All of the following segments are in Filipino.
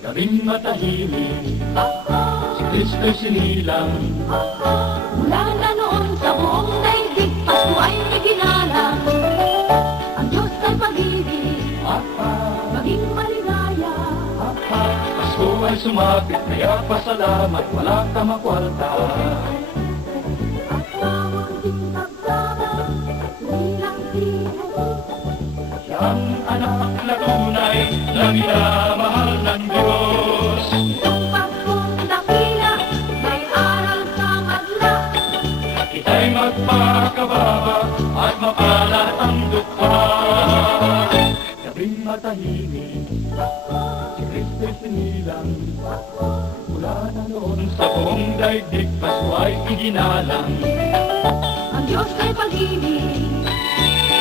Gabing matahimik, si Kristo'y sinilang. Mula na noon sa buong daigdig, Pasko ay iginalang. Ang Diyos ay pag-ibig, maging maligaya. Pasko ay sumapit, kaya pasalamat, wala ka makwarta. At sa munting sabsaba, sinilang si Jesus. Siyang anak na tunay, na minamahal ng Diyos. Itong Paskong dakila, may aral sa madla. Ika'y magpakababa at mapalad ang dukha. Gabing matahimik, si Kristo'y sinilang. Mula na noon sa buong daigdig, Pasko ay iginalang. Ang Diyos ay pag-ibig,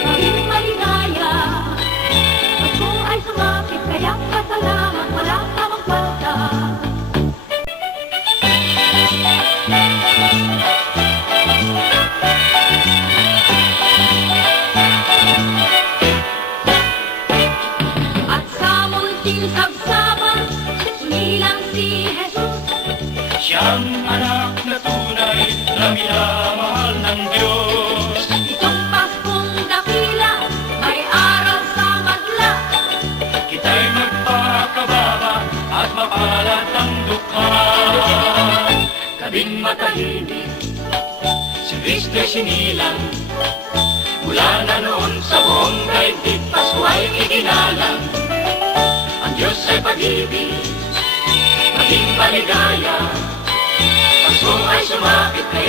maging maligaya. Pasko ay sumapit, kaya pasalamat, wala ka magpalta. At sa munting sabsaban, sinilang si Jesus. Siyang anak na tunay, na minamahal ng Diyos. Itong Paskong dakila, may aral sa madla. Kita'y magpakababa at mapalad ang dukha. Gabing matahimik, si Kristo'y sinilang. Mula na noon sa buong daigdig, Pasko ay iginalang. Ang Diyos ay pag-ibig, maging maligaya. Pasko ay sumapit, kaya